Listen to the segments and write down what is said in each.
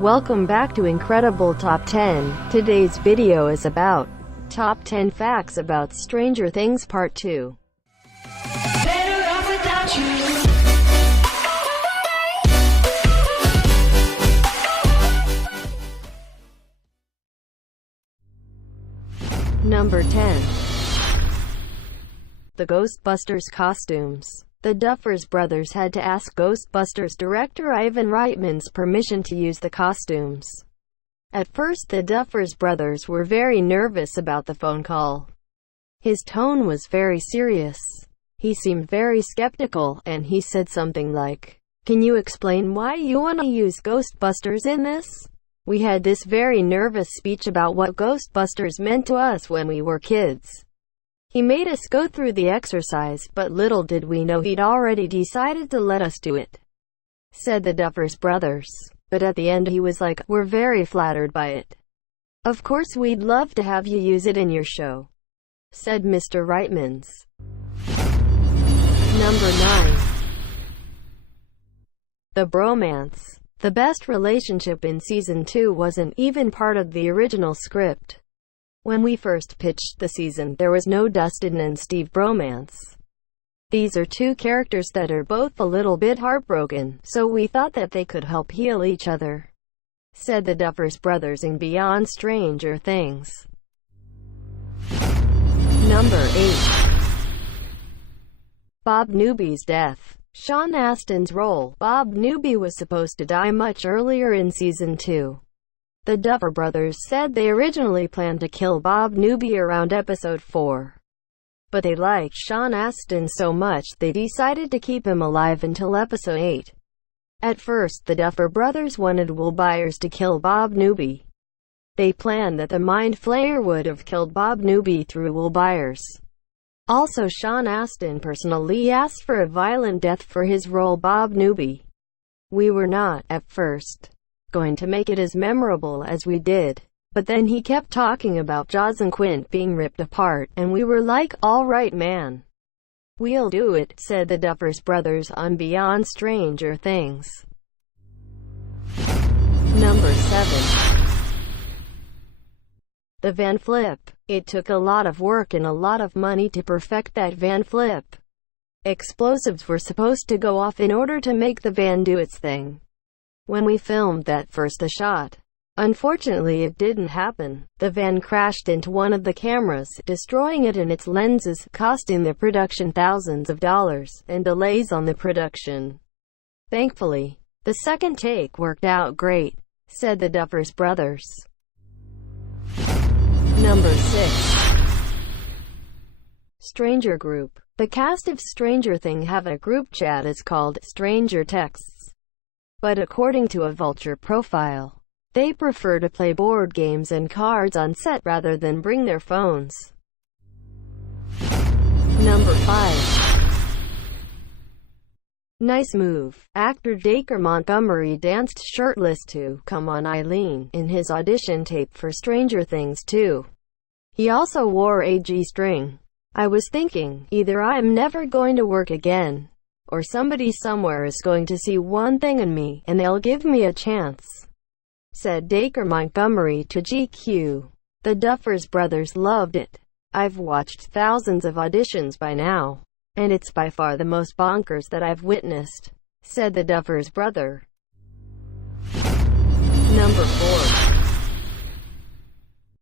Welcome back to Incredible Top 10. Today's video is about Top 10 Facts About Stranger Things Part 2. Better off without you. Number 10. The Ghostbusters costumes. The Duffers brothers had to ask Ghostbusters director Ivan Reitman's permission to use the costumes. At first the Duffers brothers were very nervous about the phone call. His tone was very serious. He seemed very skeptical, and he said something like, "Can you explain why you want to use Ghostbusters in this?" We had this very nervous speech about what Ghostbusters meant to us when we were kids. He made us go through the exercise, but little did we know he'd already decided to let us do it, said the Duffers brothers. But at the end he was like, "We're very flattered by it. Of course we'd love to have you use it in your show," said Mr. Reitmans. Number 9. The bromance. The best relationship in Season 2 wasn't even part of the original script. When we first pitched the season, there was no Dustin and Steve bromance. These are two characters that are both a little bit heartbroken, so we thought that they could help heal each other, said the Duffers brothers in Beyond Stranger Things. Number 8. Bob Newby's death. Sean Astin's role, Bob Newby, was supposed to die much earlier in Season 2. The Duffer brothers said they originally planned to kill Bob Newby around Episode 4. But they liked Sean Astin so much they decided to keep him alive until Episode 8. At first the Duffer brothers wanted Will Byers to kill Bob Newby. They planned that the Mind Flayer would have killed Bob Newby through Will Byers. Also, Sean Astin personally asked for a violent death for his role Bob Newby. We were not, at first, going to make it as memorable as we did. But then he kept talking about Jaws and Quint being ripped apart, and we were like, "All right, man. We'll do it," said the Duffers brothers on Beyond Stranger Things. Number 7. The van flip. It took a lot of work and a lot of money to perfect that van flip. Explosives were supposed to go off in order to make the van do its thing. When we filmed that first shot, unfortunately it didn't happen. The van crashed into one of the cameras, destroying it and its lenses, costing the production thousands of dollars, and delays on the production. Thankfully, the second take worked out great, said the Duffers brothers. Number 6. Stranger Group. The cast of Stranger Things have a group chat. It's called Stranger Texts. But according to a Vulture profile, they prefer to play board games and cards on set rather than bring their phones. Number 5. Nice move. Actor Dacre Montgomery danced shirtless to "Come On Eileen" in his audition tape for Stranger Things 2. He also wore a G-string. "I was thinking, either I'm never going to work again, or somebody somewhere is going to see one thing in me, and they'll give me a chance," said Dacre Montgomery to GQ. The Duffers brothers loved it. "I've watched thousands of auditions by now, and it's by far the most bonkers that I've witnessed," said the Duffers brother. Number 4.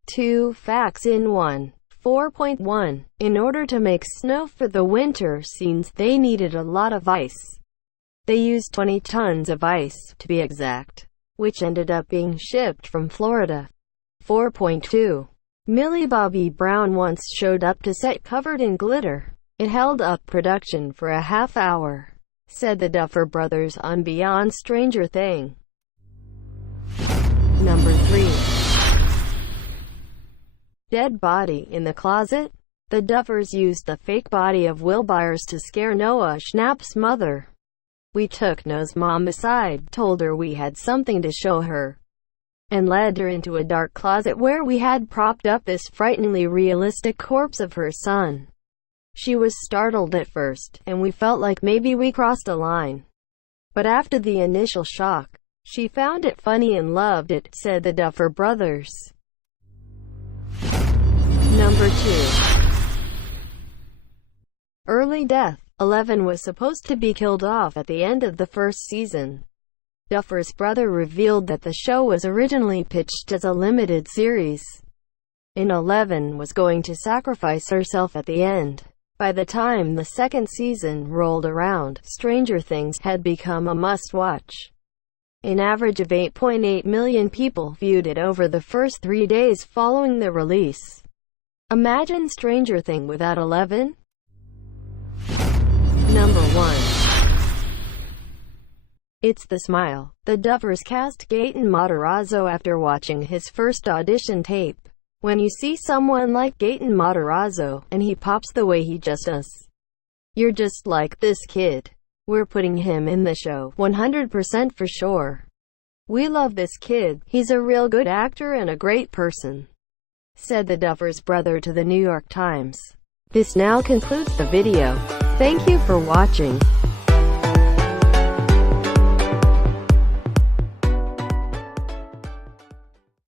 2 facts in 1. 4.1. In order to make snow for the winter scenes, they needed a lot of ice. They used 20 tons of ice, to be exact, which ended up being shipped from Florida. 4.2. Millie Bobby Brown once showed up to set covered in glitter. It held up production for a half hour, said the Duffer brothers on Beyond Stranger Things. Number 3. Dead body in the closet. The Duffers used the fake body of Will Byers to scare Noah Schnapp's mother. "We took Noah's mom aside, told her we had something to show her, and led her into a dark closet where we had propped up this frighteningly realistic corpse of her son. She was startled at first, and we felt like maybe we crossed a line. But after the initial shock, She found it funny and loved it, said the Duffer Brothers. Number 2. Early death. 11 was supposed to be killed off at the end of the first season. Duffer's brother revealed that the show was originally pitched as a limited series, and 11 was going to sacrifice herself at the end. By the time the second season rolled around, Stranger Things had become a must-watch. An average of 8.8 million people viewed it over the first 3 days following the release. Imagine Stranger Things without 11? Number 1. It's the smile. The Duffers cast Gaten Matarazzo after watching his first audition tape. When you see someone like Gaten Matarazzo, and he pops the way he just does, you're just like, this kid. We're putting him in the show, 100% for sure. We love this kid. He's a real good actor and a great person, said the Duffer's brother to the New York Times. This now concludes the video. Thank you for watching.